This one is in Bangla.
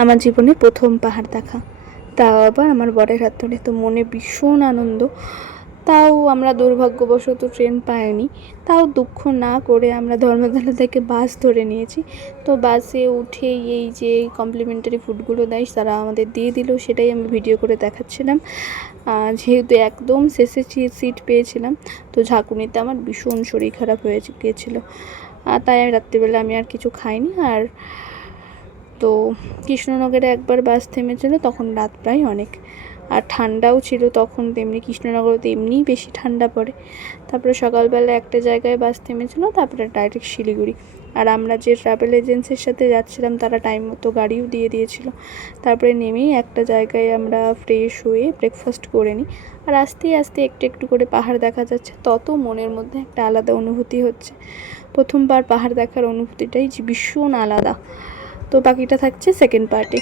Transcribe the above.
আমার জীবনে প্রথম পাহাড় দেখা, তাও আবার আমার বরের হাত ধরে। তো মনে ভীষণ আনন্দ। তাও আমরা দুর্ভাগ্যবশত ট্রেন পাইনি, তাও দুঃখ না করে আমরা ধর্মতলা থেকে বাস ধরে নিয়েছি। তো বাসে উঠেই এই যে কমপ্লিমেন্টারি ফুডগুলো দেয় তারা আমাদের দিয়ে দিল, সেটাই আমি ভিডিও করে দেখাচ্ছিলাম। যেহেতু একদম শেষে সিট পেয়েছিলাম, তো ঝাঁকুনিতে আমার ভীষণ শরীর খারাপ হয়ে গিয়েছিলো, তাই রাত্রিবেলা আমি আর কিছু খাইনি। আর তো কৃষ্ণনগরে একবার বাস থেমেছিল, তখন রাত প্রায় অনেক, আর ঠান্ডাও ছিল তখন। তেমনি কৃষ্ণনগরতে এমনিই বেশি ঠান্ডা পড়ে। তারপরে সকালবেলা একটা জায়গায় বাস থেমেছিল, তারপরে ডাইরেক্ট শিলিগুড়ি। আর আমরা যে ট্রাভেল এজেন্সির সাথে যাচ্ছিলাম তারা টাইম মতো গাড়িও দিয়ে দিয়েছিল। তারপরে নেমেই একটা জায়গায় আমরা ফ্রেশ হয়ে ব্রেকফাস্ট করে নিই। আর আস্তে আস্তে একটু একটু করে পাহাড় দেখা যাচ্ছে, তত মনের মধ্যে একটা আলাদা অনুভূতি হচ্ছে। প্রথমবার পাহাড় দেখার অনুভূতিটাই ভীষণ আলাদা। তো বাকিটা থাকছে সেকেন্ড পার্টে।